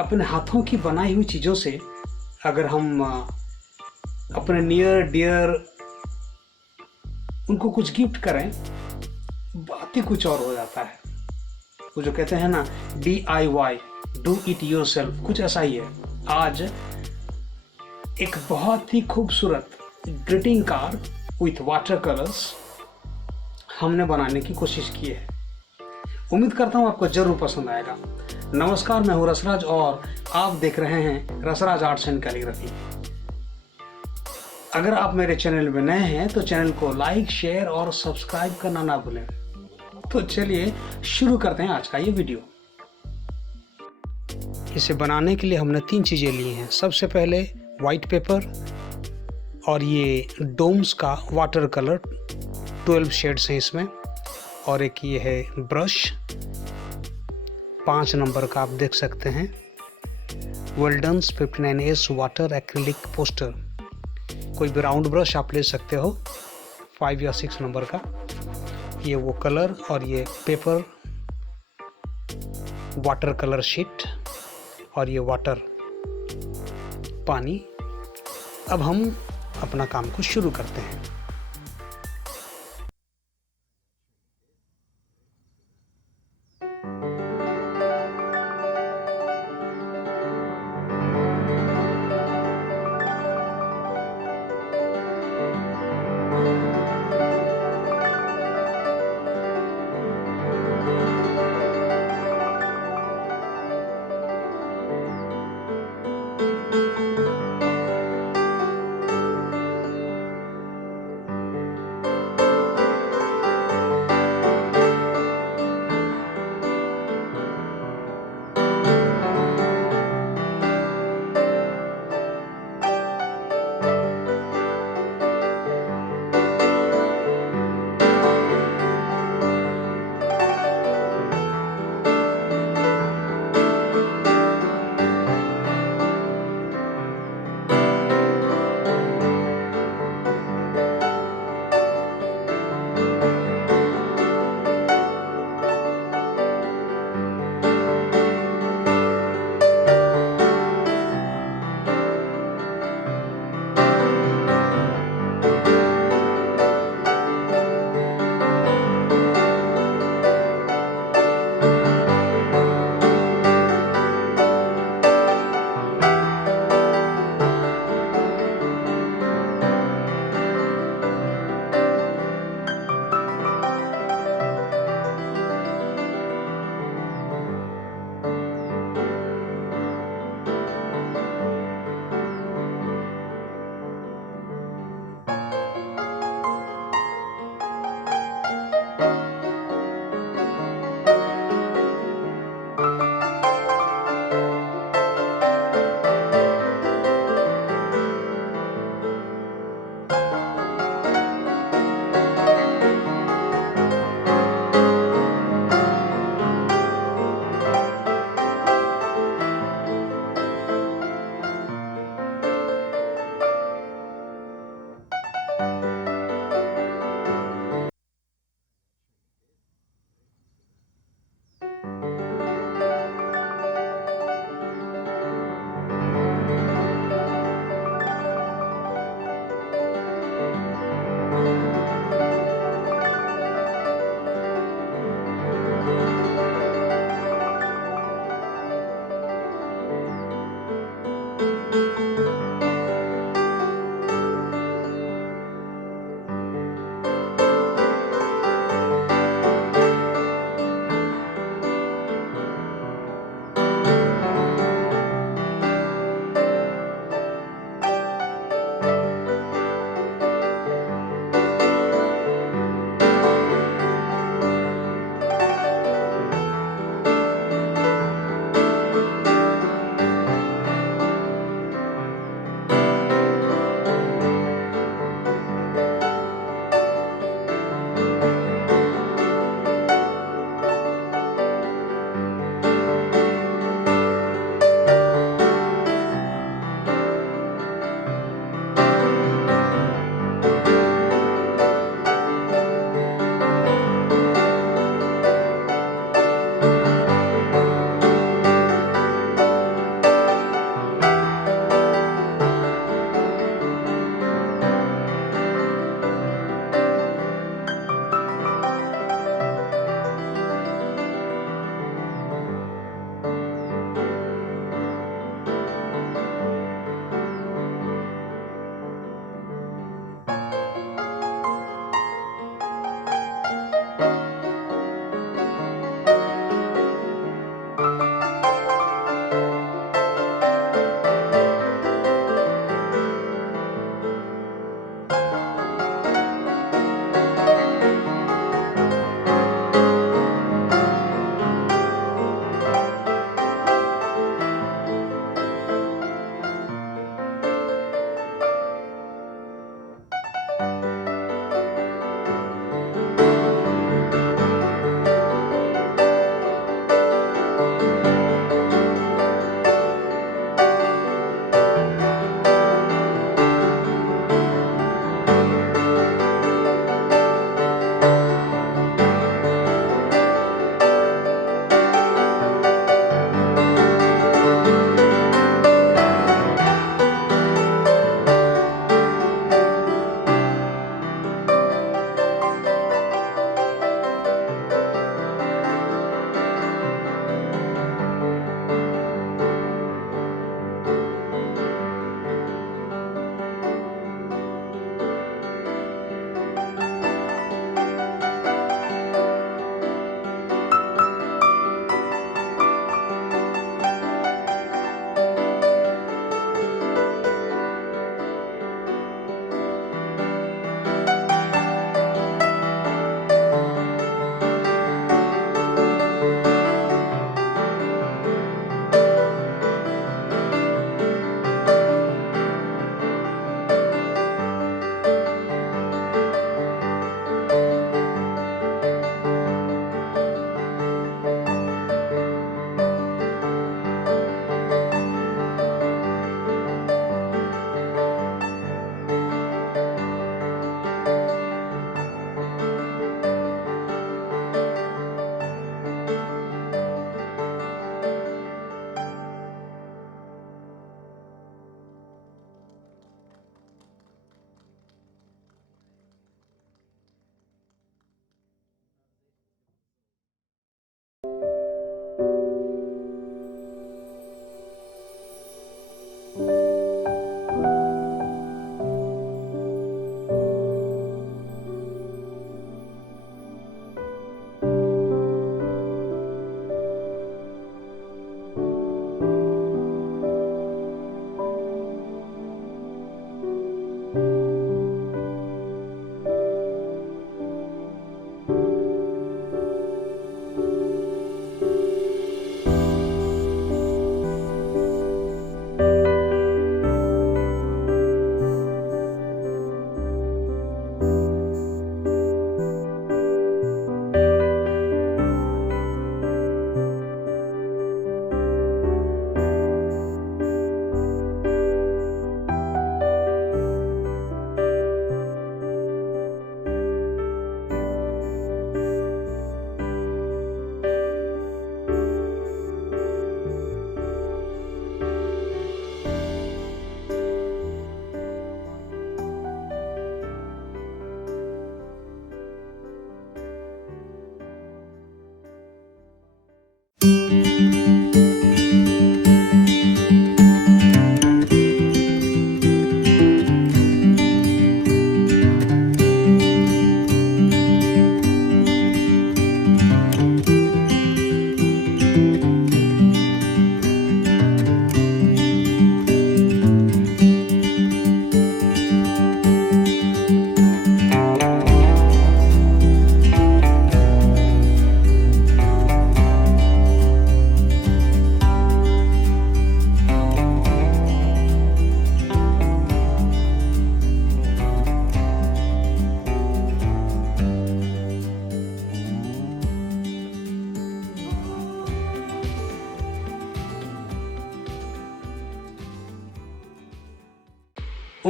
अपने हाथों की बनाई हुई चीज़ों से अगर हम अपने नियर डियर उनको कुछ गिफ्ट करें, बात ही कुछ और हो जाता है। वो जो कहते हैं ना, DIY, do it your self, कुछ ऐसा ही है। आज एक बहुत ही खूबसूरत greeting card with water colours हमने बनाने की कोशिश की है। उम्मीद करता हूँ आपको जरूर पसंद आएगा। नमस्कार, मैं हूँ रसराज और आप देख रहे हैं रसराज आर्ट्स एंड कैलीग्राफी। अगर आप मेरे चैनल में नए हैं तो चैनल को लाइक, शेयर और सब्सक्राइब करना ना भूलें। तो चलिए शुरू करते हैं आज का ये वीडियो। इसे बनाने के लिए हमने 3 चीज़ें ली हैं। सबसे पहले वाइट पेपर और ये डोम्स का वाटर कलर, 12 शेड्स हैं इसमें, और एक ये है ब्रश 5 नंबर का, आप देख सकते हैं, वेल्डन्स 59S वाटर एक्रिलिक पोस्टर। कोई भी राउंड ब्रश आप ले सकते हो, 5 या 6 नंबर का। ये वो कलर और ये पेपर, वाटर कलर शीट और ये वाटर, पानी। अब हम अपना काम को शुरू करते हैं।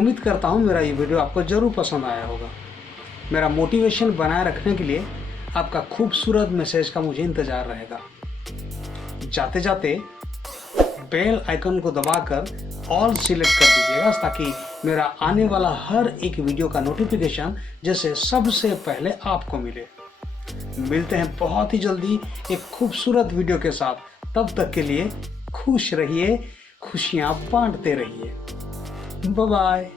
उम्मीद करता हूँ मेरा ये वीडियो आपको ज़रूर पसंद आया होगा। मेरा मोटिवेशन बनाए रखने के लिए आपका खूबसूरत मैसेज का मुझे इंतज़ार रहेगा। जाते जाते बेल आइकन को दबाकर ऑल सिलेक्ट कर दीजिएगा ताकि मेरा आने वाला हर एक वीडियो का नोटिफिकेशन जैसे सबसे पहले आपको मिले। मिलते हैं बहुत ही जल्दी एक खूबसूरत वीडियो के साथ। तब तक के लिए खुश रहिए, खुशियां बांटते रहिए। Bye bye.